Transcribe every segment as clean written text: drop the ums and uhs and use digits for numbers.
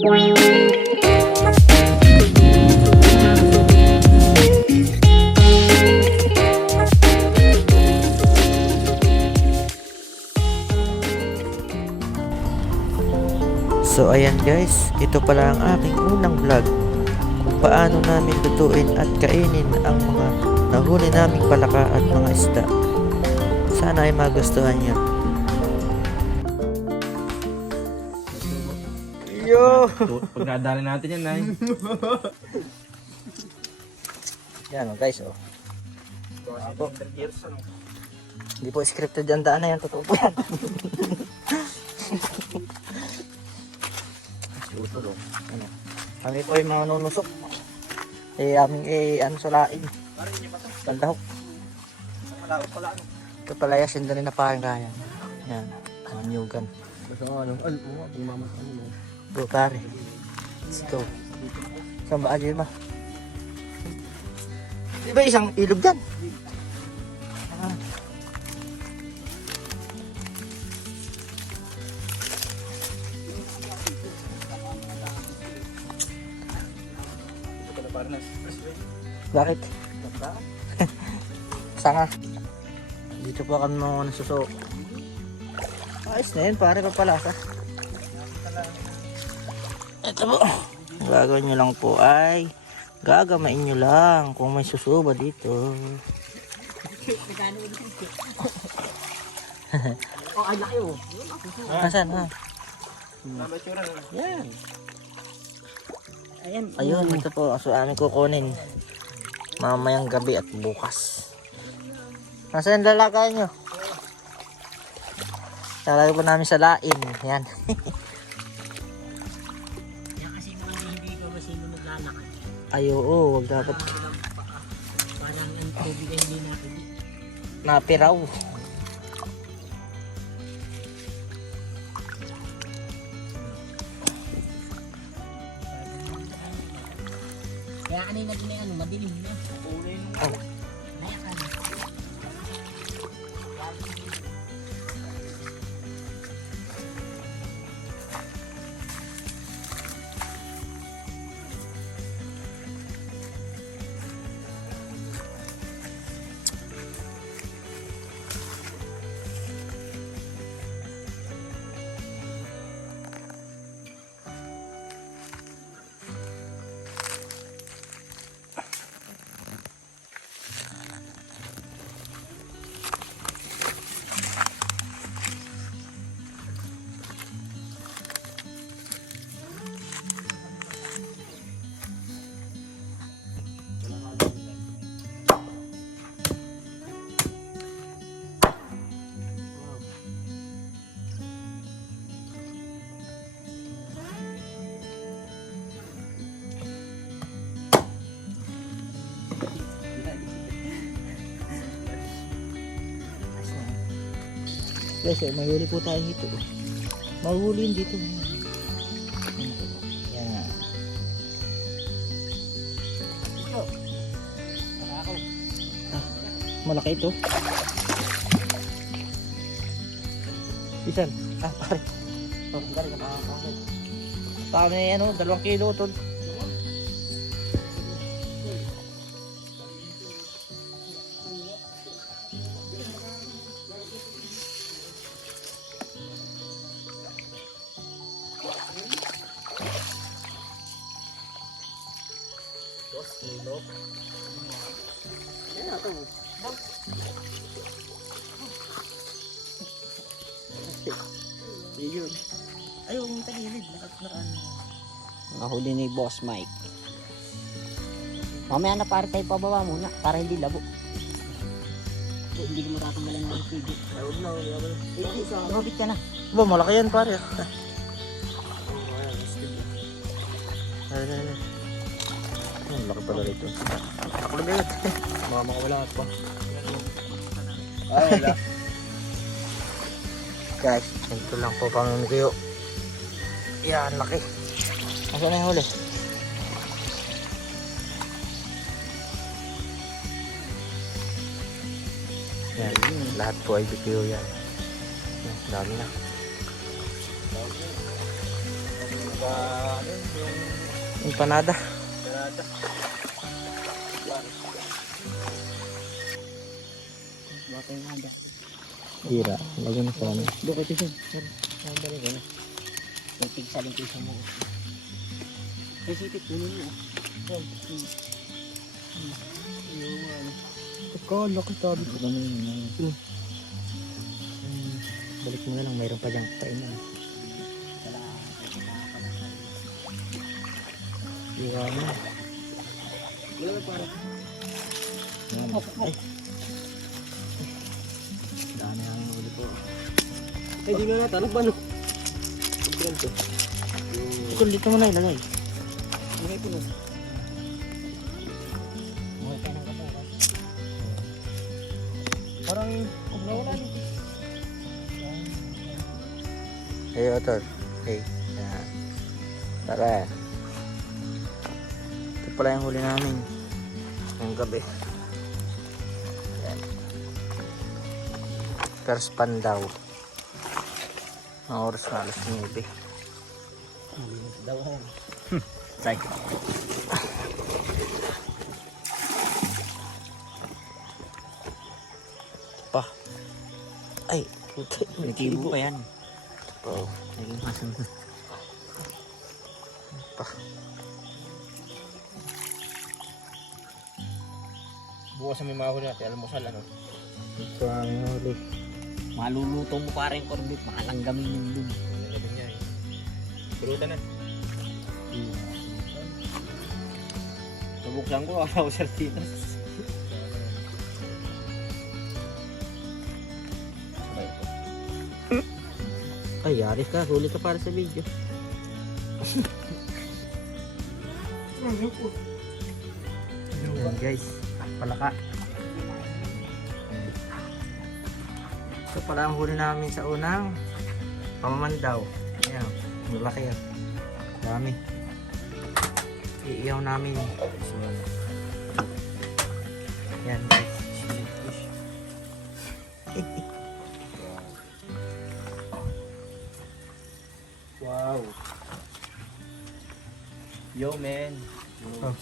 So ayan guys, ito pala ang aking unang vlog kung paano namin lutuin at kainin ang mga nahuli naming palaka at mga isda. Sana ay magustuhan nyo. Yo! Pag nadali natin yan, Nay. Yan guys, oh. Hindi po scripted yan, daan na yan, totoo po yan. Ano? Kami po yung mga nunusok. Aming ano sa laing. Bandahok. Ito pala yasin din na parang kaya. Yan. Ang nyugan. Go pare. Let's go. Saan ba agil ma? Di ba isang ilog dyan? Ah. Bakit? Sanga. Dito po kami mga nasuso. Ayos na yun, pare papalasa. Ito po. Gagawin nyo lang po ay gagamain nyo lang kung may susuba dito. Oh, ay laki oh. Nasaan ha? Yan. Ayun, ito po. So amin kukunin mamayang gabi at bukas. Nasaan lalagay nyo? Lalagay po namin sa lain. Yan. Kasi hindi ko masino naglalakad. Ay oo, wag dapat Parang ang tubig ay hindi natin. napiraw. Kaya kanina din ano, madilim na. Oh. Kaya ka na. Guys, mahuli po tayo dito. Mahuli dito. Yan. Malaki ito. Isan? Pare. Oh, galing na makakakit. Paano yan, 2 kilo, tol. Yun. Ayaw, yung tagilid. Nahuli ni Boss Mike. Mamaya na para tayo pababa muna para hindi labo. Hindi ko matatanggalan ng tubig. Lumapit ka na. Ba, malaki yan pare. Malaki pala rito. Ako na gayot. Mama ko wala pa. Ay, wala. Guys, ito lang po pamimigyo. Yan, laki. Nasaan na yung huli? Yan, lahat po ay bitiyo yan. Dami na. Ano yung Empanada. Canada. Bakit yung handa? Hira. Lagyan mo sa ano. Bukit ito. Sir, ang balik na. Yung tigsaling ko sa mo. Kasi ito, kunin mo. Yung ano. Akala ko sabi ko naman yun. Balik mo na lang. Mayroon pa diyang kainan. Hira mo. Ay. Dami ang ulit ko. Ay, di na natin. Ano ba no? Ito, dito mo na ilagay. Hindi po no. Mga tayo ng kasama. Parang kung nawala nito. Hey, Otor. Hey. Yan. Tara. Ito pala yung huli namin. Ngayong gabi. Yan. First pan daw. Ang oras na alas 9. Malinis daw ako. Say. Pa. Ay. Nagkibo pa yan. Oo. Naging masang. Pa. Bukas may mahuli natin. Almusal ano. Ito ang huli. Maluluto mo pa rin korbit. Makalanggamin yung dun. Ano na din niya eh. Pulutan na. Nabuksan ko. Ako sardinas. Ay, yaris ka. Huli ka para sa video. Yan guys. Palaka. Ito pala ang huli namin sa unang pamamandaw. Ayan. Malaki yan. Dami. Iiyaw namin. So, yan guys. Wow. Yo man. Oh.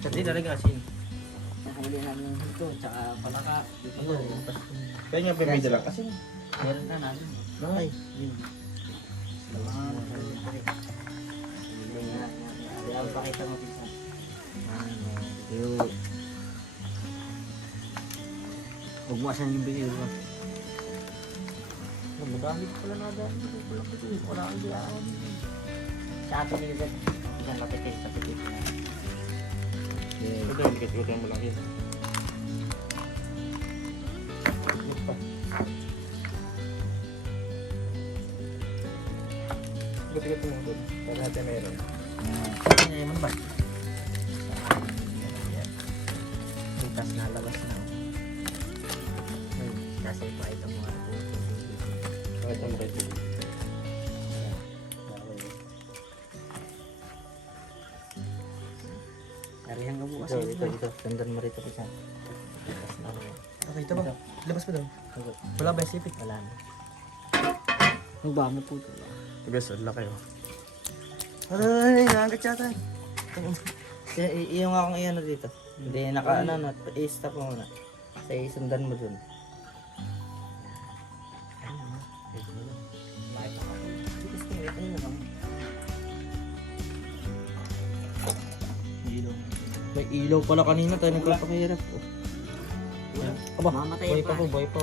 Hindi talaga asin. Nahuli namin yung hito. Tsaka palaka. Dito. Kaya nga pimida lang kasi. Meron na namin. Ay. Ayaw pakita mo pisa. Yung Huwag mo asan yung bigay mo. madami pala na dami. Wala kang diyan. Sa atin yung ilan. Isang kapitis sa pitis na. Ito, dikit-dikit mo lang yun. Dikit-dikit mo doon. Para natin meron. Ay, naman ba? Bukas na labas na. Ay, kasi pa ito mga Pakita mo kayo. Arihan ka bukas. Dito. Sundan mo rito isa. Okay, ito ba? Labas mo daw. Wala ba yung sipit? Wala na. Ang ba mo po ito? Guys, wala kayo. Ay, nakagat yata. Yung akong iyan dito. Hindi, naka-ano na. I-stop mo muna. Say, sundan mo dun. May ilaw pala kanina tayo nagpapakahirap. Aba, Mamatay buhay pa. pa po, buhay pa.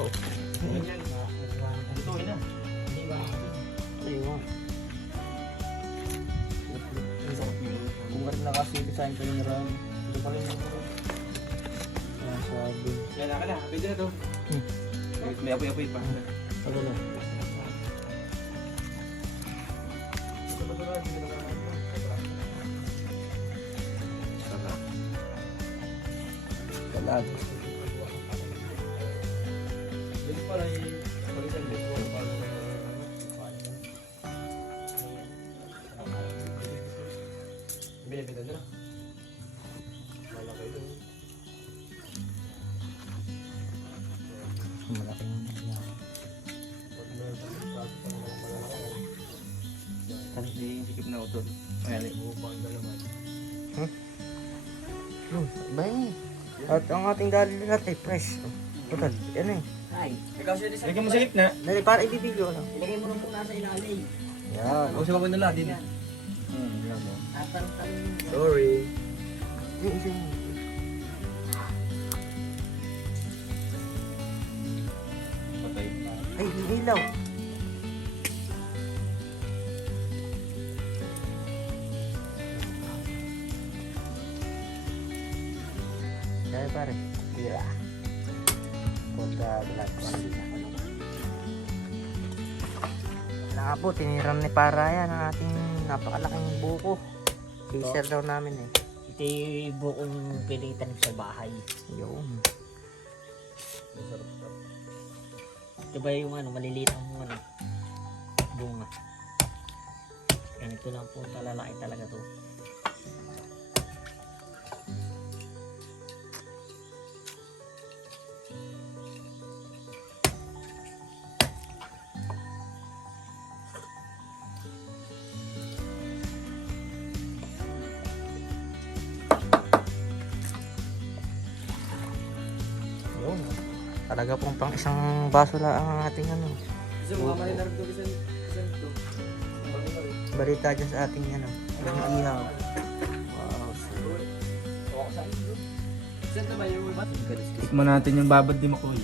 Ito, ina. Ayun. Kung rin nakasidesign ko yung RAM. Ito pala yung sabi. Yan, naka na. Pwede na to. May apoy-apoy pa. Ano na? Talag. Dito pala yung palitan dito. Binibintan nila. Malaki doon. Malaki yung yan. Pag meron pa ng traffic pa ng mga malaki. Sikip na utol. Ayan, upang dalaman. Bay. At ang ating galing natin, fresh. Total, yan eh. Ay, Lagyan mo sa gitna. Dali, para ibibigyo lang. ilagay mo lang po nasa ilalim. Yan. Ako sa babang nila din. Yan mo. Tatanong mo. Sorry. Yung isa yun. Patay. Ay, yung ilaw. Dahil pare, tira. Punta vlog ko ang lila. Wala nga po, tiniram ni para yan ang ating napakalaking buko. Teaser daw namin eh. Ito yung bukong pwedeng itanim sa bahay. Yun. Ito ba yung ano, maliliit ang ano, bunga. Ganito lang po, talalaki talaga to. Yun. Talaga pong pang isang baso lang ang ating ano. Isa mga marinar to. Isa to. Balita dyan sa ating ano. Ang ihaw. Wow. Saan na ba yung iba? Tikman natin yung babad ni Makoy.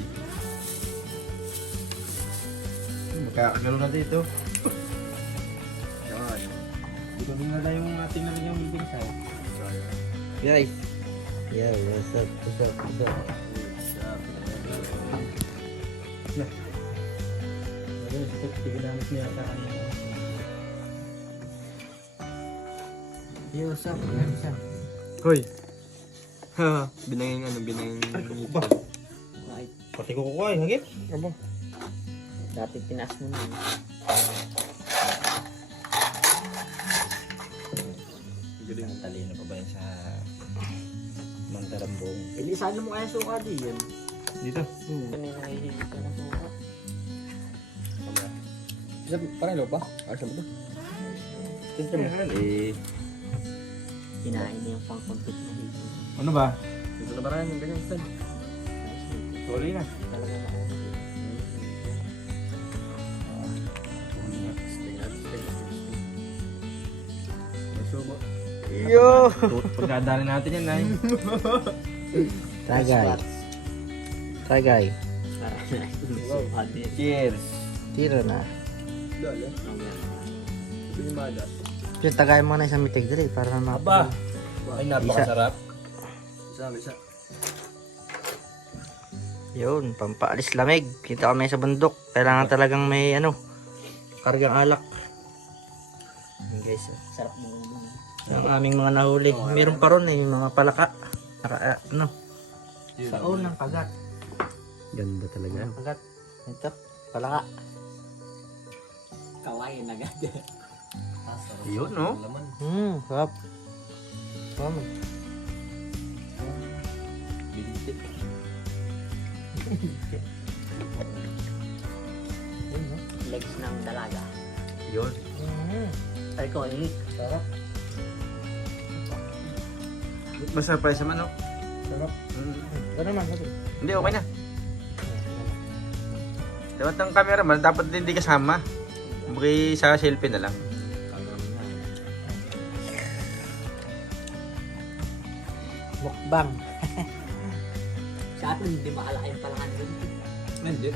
Magkakagalo na dito. Yan. Dito din na yung ating na rin yung meeting sa. Guys. Yeah, what's up? What's up? What's up? Ginamit niya ata Yo, what's up? What's up? Hoy. Binangin ngipin. Ay, Pati ko kukuha eh, hagip. Aba. dati tinaas mo na. Ang talino pa ba yan sa Mantarambong? Ilisan mo kaya suka di yan. Dito. Kanina nahihilig ka na suka. Isa parang ilo pa? Asa mo to? Ito mo. Eh. Kinain niya yung pang-compute na hito. Ano ba? Dito na parang yung ganyan stand. Tuloy na. Talaga na ako. Subo. Yo! Pagdadali natin yan, Nay. Try guy. Try guy. Suka din. Cheers. Tira na. Dali. Pinimada. Yung tagay mo na isang mitig dali para na Aba! Ay, napakasarap. Isa. Yun, pampaalis lamig. Kita kami sa bundok. Kailangan talagang may ano, kargang alak. Yun guys, Sarap mo dun. ang aming mga nahuli. Meron pa ron eh, mga palaka. Ano, sa unang kagat. Ganda talaga. Unang kagat. Ito, palaka. Kawain agad. Yun, no? Sarap. Mama. Binti. Yun, no? Legs ng dalaga. Yun. Ay ko, ini. Sarap. Masurprise naman, no? Sarap. Ito naman, sabi. Hindi, okay na. Dapat ang cameraman, dapat din hindi kasama. Kumbaga sa selfie na lang. Mukbang. Sa atin, hindi makalaki yung palangan dun. Hindi.